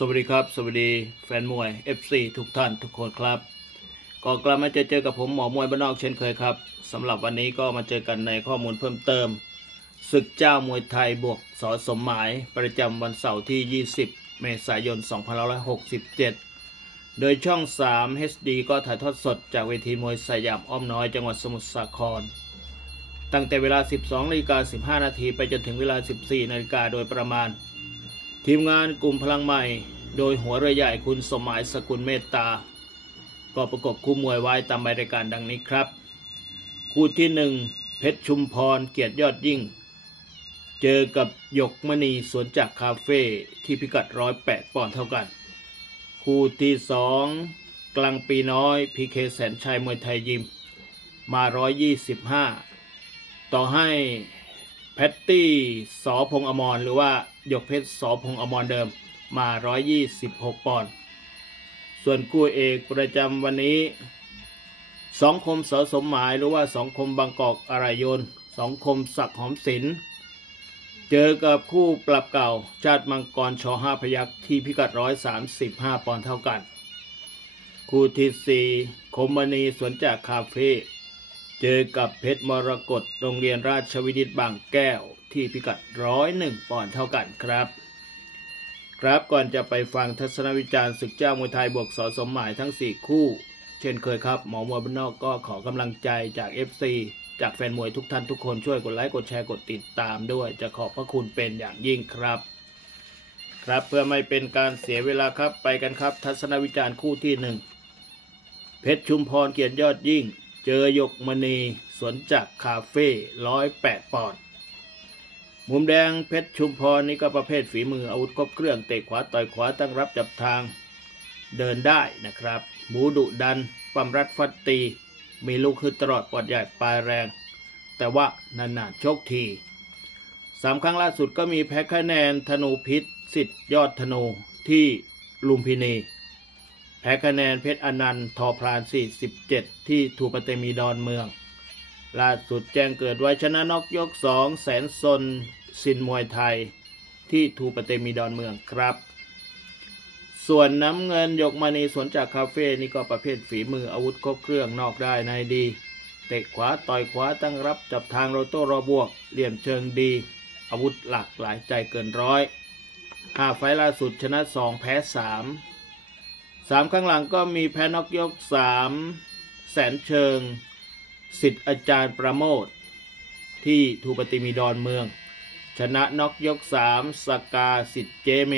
สวัสดีครับ สวัสดีแฟนมวย FC ทุกท่านทุกคนครับก็กลับมาเจอเจอกับผมหมอมวยบ้านนอกเช่นเคยครับสำหรับวันนี้ก็มาเจอกันในข้อมูลเพิ่มเติมศึกเจ้ามวยไทยบวกสอสมหมายประจำวันเสาร์ที่ 20 เมษายน 2567 โดยช่อง 3 HD ก็ถ่ายทอดสดจากเวทีมวยสยามอ้อมน้อยจังหวัดสมุทรสาคร ตั้งแต่เวลา 12นาฬิกา15 นาทีไปจนถึงเวลา 14นาฬิกาโดยประมาณ ทีมงานกลุ่มพลังใหม่ โดยหัวเรือใหญ่คุณสมหมายสกุลเมตตา ก็ประกบคู่มวยไว้ตามรายการดังนี้ครับ คู่ที่หนึ่งเพชรชุมพรเกียรติยอดยิ่ง เจอกับหยกมณีสวนจากคาเฟ่ที่พิกัดร้อยแปดปอนด์เท่ากัน คู่ที่สองกลางปีน้อยพีเคแสนชัยมวยไทยยิม มาร้อยยี่สิบห้าต่อให้แพตตี้สอพงอมรหรือว่า ยกเพชรสอพงอมรเดิมมา 126 ปอนด์ ส่วนคู่เอกประจำวันนี้สองคมเสอสมหมายหรือว่าสองคมบางกอกอารายนสองคมศักหอมศิลป์เจอกับคู่ปรับเก่า ชาติมังกรชอห้าพยักที่พิกัด 135 ปอนด์เท่ากัน คู่ที่สี่คมมณีสวนจากคาเฟ่เจอกับเพชรมรกตโรงเรียนราชวินิตบางแก้ว ที่พิกัดร้อยหนึ่งปอนด์เท่ากันครับ ครับก่อนจะไปฟังทัศนวิจารณ์ศึกเจ้ามวยไทยบวกสอสมหมายทั้ง 4 คู่ เช่นเคยครับ หมอมวยบ้านนอกก็ขอกำลังใจจาก FC จากแฟนมวยทุกท่านทุกคนช่วยกดไลค์กดแชร์กดติดตามด้วย จะขอบพระคุณเป็นอย่างยิ่งครับ ครับเพื่อไม่เป็นการเสียเวลาครับไปกันครับ ทัศนวิจารณ์คู่ที่หนึ่งเพชรชุมพรเกียรติยอดยิ่ง เจอหยกมณีสวนจักรคาเฟ่ร้อยแปดปอนด์ มุมแดงเพชรชุมพรนี่ก็ประเภทฝีมืออาวุธครบเครื่องเตะขวาต่อยขวาตั้งรับจับทางเดินได้นะครับบูดุดันปั๊มรัดฟัดตี มีลูกคือตลอดปอดใหญ่ปลายแรง แต่ว่านานๆโชคทีสามครั้งล่าสุดก็มีแพ้คะแนนธนูพิษสิทธิ์ยอดธนูที่ลุมพินี แพ้คะแนนเพชรอนันต์ทอพราน 47 ที่ทูปเตมีดอนเมือง ล่าสุดแจ้งเกิดไว้ชนะนอกยกสองแสนซน สินมวยไทยที่ทูปเตมีดอนเมืองครับ ส่วนน้ำเงินยกมณีสวนจากคาเฟ่นี่ก็ประเภทฝีมืออาวุธครบเครื่องนอกได้ในดีเตะขวาต่อยขวาตั้งรับจับทางโรโต้รอบวก เหลี่ยมเชิงดี อาวุธหลากหลายใจเกินร้อยหาไฟล่าสุดชนะสองแพ้สามสามข้างหลังก็มีแพ้นอกยกสามแสนเชิง สิทธิ์อาจารย์ประโมท ที่ทูปติมีดอนเมือง ชนะน็อกยกสามสกาสิทธิ์เจเม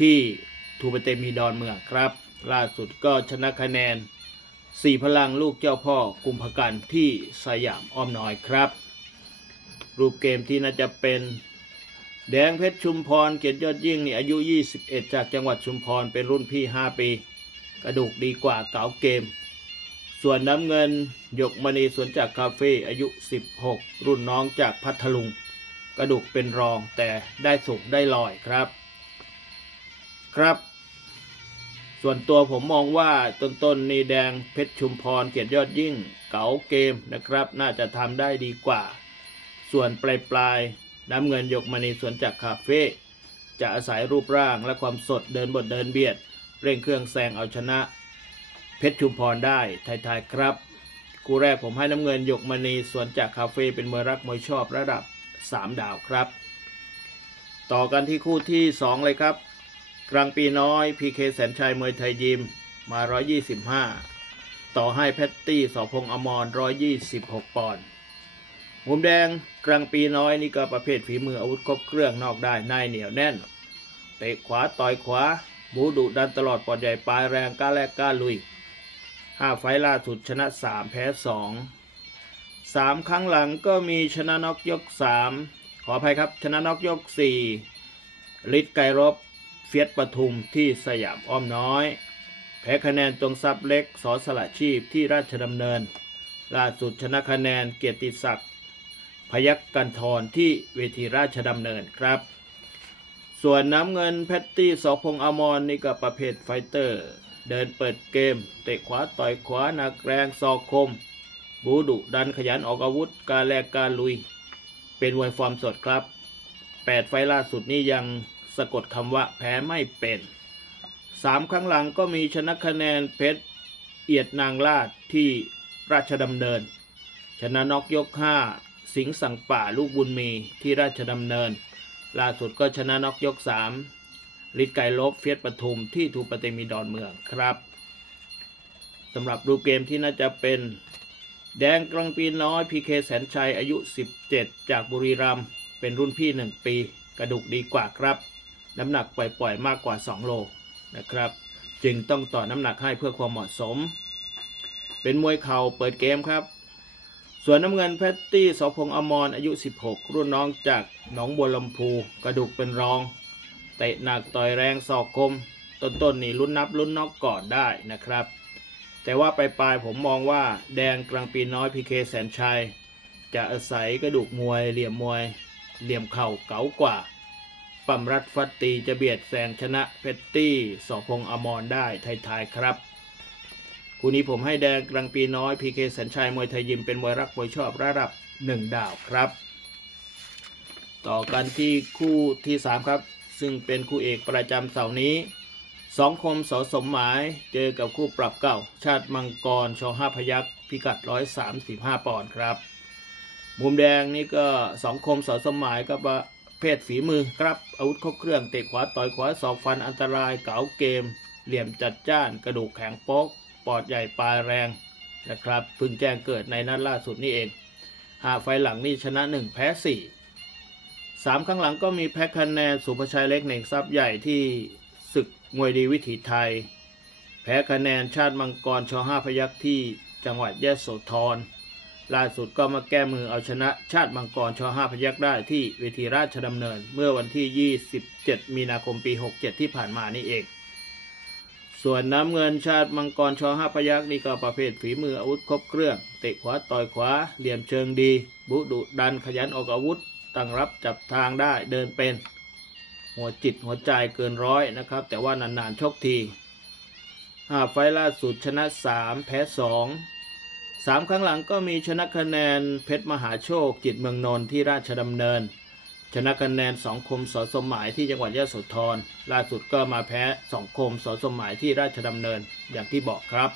ที่ทูปติมีดอนเมืองครับ ล่าสุดก็ชนะคะแนนสี่พลังลูกเจ้าพ่อกุมภกันที่สยามอ้อมน้อยครับ รูปเกมที่น่าจะเป็น แดงเพชรชุมพรเกียรติยอดยิ่งนี่อายุ 21 จากจังหวัดชุมพรเป็นรุ่นพี่ 5 ปี กระดูกดีกว่าเก๋าเกม ส่วนน้ำเงิน ยกมณีสวนจากคาเฟ่อายุ 16 รุ่นน้องจากพัทลุง กระดูกเป็นรองแต่ได้สุกได้ลอยครับ ครับ ส่วนตัวผมมองว่าต้นๆนนีแดงเพชรชุมพรเกียรติยอดยิ่งเก๋าเกมนะครับ น่าจะทำได้ดีกว่า ส่วนปลายปลายน้ำเงินยกมณีสวนจากคาเฟ่จะอาศัยรูปร่างและความสดเดินบทเดินเบียด เร่งเครื่องแซงเอาชนะ เพชรชุมพรได้ทายๆครับ คู่แรกผมให้น้ำเงินยกมณีสวนจากคาเฟ่เป็นมวยรักมวยชอบระดับ 3 ดาวครับ ต่อกันที่คู่ที่ 2 เลยครับ กลางปีน้อยพีเคแสนชัยมวยไทยยิมมา 125 ต่อให้แพตตี้สพงอมร 126 ปอนด์มุมแดงกลางปีน้อยนี่ก็ประเภทฝีมืออาวุธครบเครื่องนอกได้นายเหนียวแน่น เตะขวาต่อยขวา บูดุดันตลอดปอดใหญ่ปลายแรงกล้าแลกกล้าลุยห้าไฟล์ล่าสุดชนะสามแพ้สอง สามครั้งหลังก็มีชนะน็อกยกสามขออภัยครับ ชนะน็อกยกสี่ฤทธิ์ไกรบเฟียสปทุมที่สยามอ้อมน้อย แพ้คะแนนตรงซับเล็กสอสละชีพที่ราชดำเนิน ล่าสุดชนะคะแนนเกียรติศักดิ์พยักกันทรที่เวทีราชดำเนินครับ ส่วนน้ำเงินแพตตี้สอพงอมรนี่ก็ประเภทไฟเตอร์ เดินเปิดเกม เตะขวาต่อยขวาหนักแรงศอกคม บูดุดันขยันออกอาวุธ การแลกการลุย เป็นวยฟอร์มสดครับ 8 ไฟล่าสุดนี้ยังสะกดคำว่าแพ้ไม่เป็นสามครั้งหลังก็มีชนะคะแนนเพชร เอียดนางลาดที่ราชดำเนิน ชนะนอกยก 5 สิงสังป่าลูกบุญมีที่ราชดำเนิน ล่าสุดก็ชนะนอกยก 3ลิดไก่ลบเฟียสปทุมที่ทูปเตมีดอนเมืองครับสำหรับรูปเกมที่น่าจะเป็น แดงกลางปีน้อยพีเคแสนชัยอายุ 17 จากบุรีรัมย์เป็นรุ่นพี่ 1 ปี กระดูกดีกว่าครับ น้ำหนักปล่อยๆมากกว่า 2 โลนะครับ จึงต้องต่อน้ำหนักให้เพื่อความเหมาะสม เป็นมวยเข่าเปิดเกมครับ ส่วนน้ำเงินแพตตี้สพงษ์อมรอายุ 16 รุ่นน้องจากหนองบัวลำพูกระดูกเป็นรองเตะหนักต่อยแรงศอกคม ต้นๆนี่ลุ้นนับลุ้นน็อกก่อนได้นะครับ แต่ว่าปลายๆผมมองว่าแดงกลางปีน้อยพีเคแสนชัย จะอาศัยกระดูกมวยเหลี่ยมมวย เหลี่ยมเข่าเก๋ากว่าปั๊มรัดฟัดตีจะเบียดแซงชนะเพตตี้สอพงอมรได้ทายๆครับคู่นี้ผมให้แดงกลางปีน้อยพีเคแสนชัยมวยไทยยิมเป็นมวยรักมวยชอบระดับ 1 ดาวครับ ต่อกันที่คู่ที่ 3 ครับ ซึ่งเป็นคู่เอกประจำเสาร์นี้ สองคมสอสมหมายเจอกับคู่ปรับเก่า ชาติมังกรชอห้าพยักพิกัด 135 ปอนด์ครับ มุมแดงนี่ก็สองคมสอสมหมายก็ประเภทฝีมือครับอาวุธครบเครื่องเตะขวาต่อยขวาสอกฟันอันตรายเก๋าเกม เหลี่ยมจัดจ้าน กระดูกแข็งโป๊กปอดใหญ่ปลายแรงนะครับพิ่งแจ้งเกิดในนัดล่าสุดนี่เองหาไฟหลังนี่ชนะ 1 แพ้4สามครั้งหลังก็มีแพ้คะแนนสุภชัยเล็กเหน่งทรัพย์ใหญ่ที่ มวยดีวิถีไทย แพ้คะแนนชาติมังกรชอห้าพยักที่จังหวัดยะโสธรล่าสุดก็มาแก้มือเอาชนะชาติมังกรชอห้าพยักได้ที่เวทีราชดำเนิน เมื่อวันที่ 27 มีนาคมปี 67 ที่ผ่านมานี่เอง ส่วนน้ำเงินชาติมังกรชอห้าพยักนี่ก็ประเภทฝีมืออาวุธครบเครื่องเตะขวาต่อยขวาเหลี่ยมเชิงดี บุดุดันขยันออกอาวุธตั้งรับจับทางได้เดินเป็น หัวจิตหัวใจเกินร้อยนะครับ แต่ว่านานๆชกทีห้าไฟล่าสุดชนะ 3 แพ้ 2 3 ครั้งหลังก็มีชนะคะแนนเพชรมหาโชค จิตเมืองนนท์ที่ราชดำเนิน ชนะคะแนนสองคมสอสมหมายที่จังหวัดยะโสธรล่าสุดก็มาแพ้สองคมสอสมหมายที่ราชดำเนินอย่างที่บอกครับ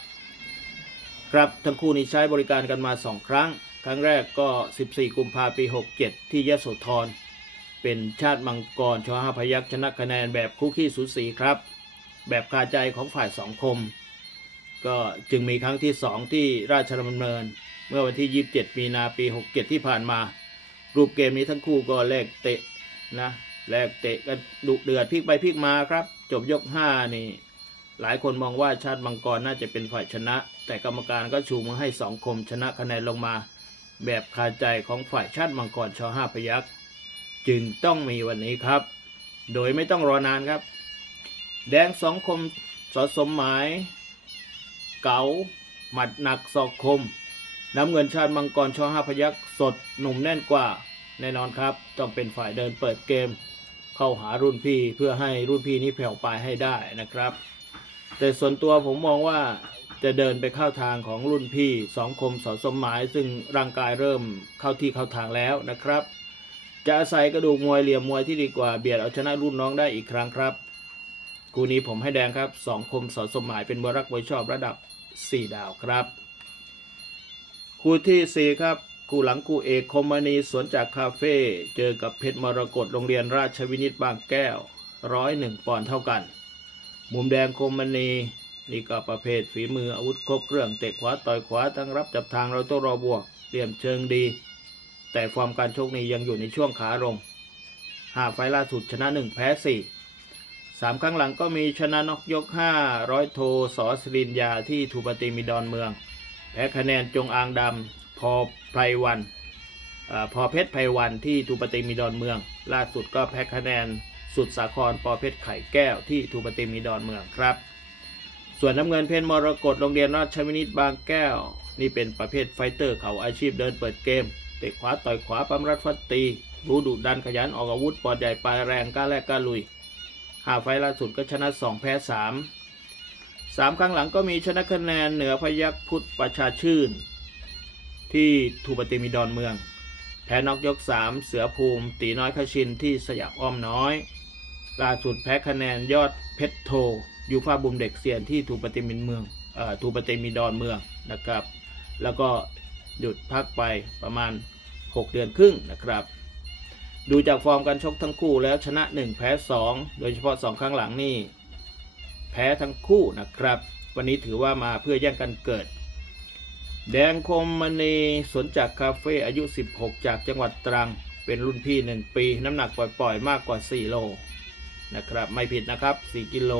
ครับทั้งคู่นี้ใช้บริการกันมา 2 ครั้ง ครั้งแรกก็ 14 กุมภาพันธ์ปี 67 ที่ยะโสธร เป็นชาติมังกรชอห้าพยักชนะคะแนนแบบคู่ขี้สูสีครับ แบบคาใจของฝ่ายสองคม ก็จึงมีครั้งที่2ที่ราชดำเนิน เมื่อวันที่ 27 มีนาปี 67 ที่ผ่านมา รูปเกมนี้ทั้งคู่ก็แลกเตะนะแลกเตะกันดุเดือดพลิกไปพลิกมาครับ จบยก 5 นี่ หลายคนมองว่าชาติมังกรน่าจะเป็นฝ่ายชนะ แต่กรรมการก็ชูมือให้สองคมชนะคะแนนลงมา แบบคาใจของฝ่ายชาติมังกรชอห้าพยัก จึงต้องมีวันนี้ครับ โดยไม่ต้องรอนานครับ แดงสองคมสอสมหมาย เก๋าหมัดหนักศอกคม น้ำเงินชาติมังกรช่อห้าพยักสดหนุ่มแน่นกว่า แน่นอนครับ ต้องเป็นฝ่ายเดินเปิดเกม เข้าหารุ่นพี่เพื่อให้รุ่นพี่นี้แผ่วปลายให้ได้นะครับ แต่ส่วนตัวผมมองว่าจะเดินไปเข้าทางของรุ่นพี่สองคมสอสมหมาย ซึ่งร่างกายเริ่มเข้าที่เข้าทางแล้วนะครับ จะอาศัยกระดูกมวยเหลี่ยมมวยที่ดีกว่าเบียดเอาชนะรุ่นน้องได้อีกครั้งครับคู่นี้ผมให้แดงครับสองคมสอสมหมายเป็นบรักมวยชอบระดับ 4 ดาวครับ คู่ที่ 4 ครับ คู่หลังคู่เอกคมมณีสวนจากคาเฟ่เจอกับเพชรมรกตโรงเรียนราชวินิตบางแก้วร้อยหนึ่งปอนด์เท่ากัน มุมแดงคมมณีนี่ก็ประเภทฝีมืออาวุธครบเครื่องเตะขวาต่อยขวาทั้งรับจับทางเราต้องรอบวกเหลี่ยมเชิงดี แต่ฟอร์มการชกนี้ยังอยู่ในช่วงขาลงห้าไฟล์ล่าสุดชนะหนึ่งแพ้สี่สามครั้งหลังก็มีชนะนกยกห้าร้อยโทสอสรินยาที่ทูปติมีดอนเมือง แพ้คะแนนจงอางดำพอไพรวันอพอเพชรไพรวันที่ทูปติมีดอนเมือง ล่าสุดก็แพ้คะแนนสุดสาครปอเพชรไข่แก้วที่ทูปติมีดอนเมืองครับ ส่วนน้ำเงินเพนมรกตโรงเรียนราชวินิตบางแก้ว นี่เป็นประเภทไฟเตอร์เขาอาชีพเดินเปิดเกม เตะขวาต่อยขวาปั๊มรัดฟัดตี รู้ดุดันขยันออกอาวุธปอดใหญ่ปลายแรงกล้าแลกกล้าลุยหาไฟล่าสุดก็ชนะ 2 แพ้3สามครั้งหลังก็มีชนะคะแนนเหนือพยักพุทธประชาชื่น ที่ทูปติมีดอนเมือง แพ้นอกยก 3 เสือภูมิ ตีน้อยขชินที่สยามอ้อมน้อยล่าสุดแพ้คะแนนยอดเพชรโทยูฟาบุมเด็กเซียนที่ทูปฏิมินเมืองอทูปฏิมิดอนเมืองนะครับ แล้วก็ หยุดพักไปประมาณ 6 เดือนครึ่งนะครับ ดูจากฟอร์มการชกทั้งคู่แล้วชนะ 1 แพ้ 2 โดยเฉพาะ 2 ครั้งหลังนี่แพ้ทั้งคู่นะครับ วันนี้ถือว่ามาเพื่อแย่งกันเกิด แดงคมมณีสนจากคาเฟ่อายุ 16 จากจังหวัดตรัง เป็นรุ่นพี่ 1 ปี น้ำหนักปล่อยๆ มากกว่า 4 โลนะครับ ไม่ผิดนะครับ 4 กิโล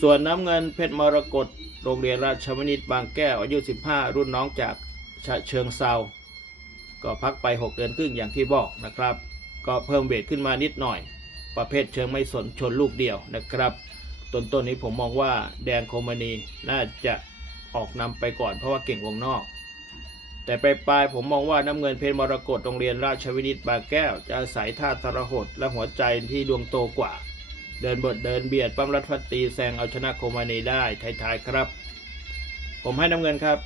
ส่วนน้ำเงินเพชรมรกตโรงเรียนราชวินิตบางแก้วอายุ 15 รุ่นน้องจาก ฉะเชิงเซาก็พักไป 6 เดือนครึ่งอย่างที่บอกนะครับ ก็เพิ่มเวทขึ้นมานิดหน่อย ประเภทเชิงไม่สนชนลูกเดียวนะครับต้นต้นนี้ผมมองว่าแดงโคมณีน่าจะออกนำไปก่อนเพราะว่าเก่งวงนอก แต่ไปปลายผมมองว่าน้ำเงินเพชรมรกตโรงเรียนราชวินิตบางแก้ว จะอาศัยท่าทรหดและหัวใจที่ดวงโตกว่า เดินบทเดินเบียดปั้มรัดฟัตีแซงเอาชนะโคมานีได้ท้ายๆครับ ผมให้น้ำเงินครับ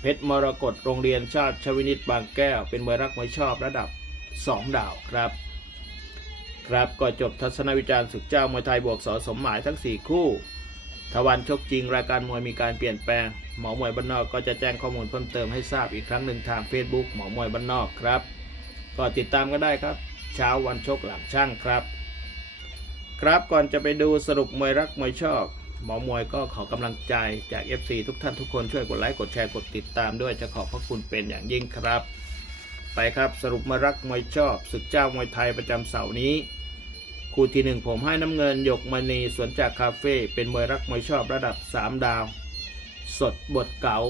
เพชรมรกตโรงเรียนชาติชวินิตบางแก้ว เป็นมวยรักมวยชอบระดับ 2 ดาวครับ ครับก็จบทัศนวิจารณ์ศึกเจ้ามวยไทยบวกสอสมหมายทั้ง 4 คู่ทวันชกจริงรายการมวยมีการเปลี่ยนแปลง หมอมวยบ้านนอกก็จะแจ้งข้อมูลเพิ่มเติมให้ทราบอีกครั้งหนึ่งทาง Facebook หมอมวยบ้านนอกครับ ก็ติดตามก็ได้ครับ เช้าวันชกหลังช่างครับ ครับก่อนจะไปดูสรุปมวยรักมวยชอบ หมอมวยก็ขอกำลังใจจาก FC ทุกท่านทุกคนช่วยกดไลค์กดแชร์กดติดตามด้วยจะขอบพระคุณเป็นอย่างยิ่งครับ ไปครับสรุปมวยรักมวยชอบศึกเจ้ามวยไทยประจำเสาร์นี้ คู่ที่หนึ่งผมให้น้ำเงินหยกมณีสวนจากคาเฟ่เป็นมวยรักมวยชอบระดับ 3 ดาว สดบทเก๋า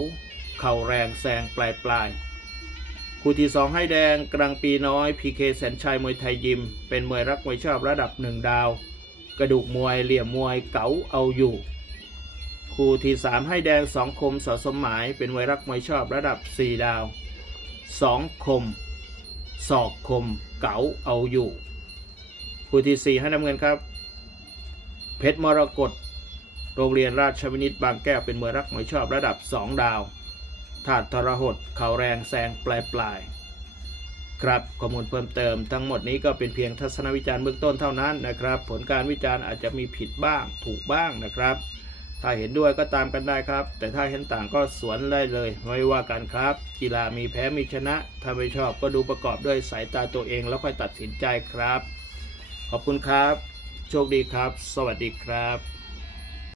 เข่าแรงแซงปลายปลายๆคู่ที่สองให้แดงกลางปีน้อยพีเคแสนชัยมวยไทยยิม เป็นมวยรักมวยชอบระดับ 1 ดาว กระดูกมวยเหลี่ยมมวยเก๋าเอาอยู่ คู่ที่สามให้แดงสองคมสอสมหมายเป็นมวยรักมวยชอบระดับ 4 ดาวสองคมศอกคมเก๋าเอาอยู่ คู่ที่สี่ให้น้ำเงินครับ เพชรมรกตโรงเรียนราชวินิตบางแก้วเป็นมวยรักมวยชอบระดับ 2 ดาวถาดทรหดเข่าแรงแซงปลายปลาย ครับข้อมูลเพิ่มเติมทั้งหมดนี้ก็เป็นเพียงทัศนวิจารณ์เบื้องต้นเท่านั้นนะครับ ผลการวิจารณ์อาจจะมีผิดบ้างถูกบ้างนะครับ ถ้าเห็นด้วยก็ตามกันได้ครับ แต่ถ้าเห็นต่างก็สวนได้เลย ไม่ว่ากันครับ กีฬามีแพ้มีชนะ ถ้าไม่ชอบก็ดูประกอบด้วยสายตาตัวเองแล้วค่อยตัดสินใจครับ ขอบคุณครับ โชคดีครับ สวัสดีครับ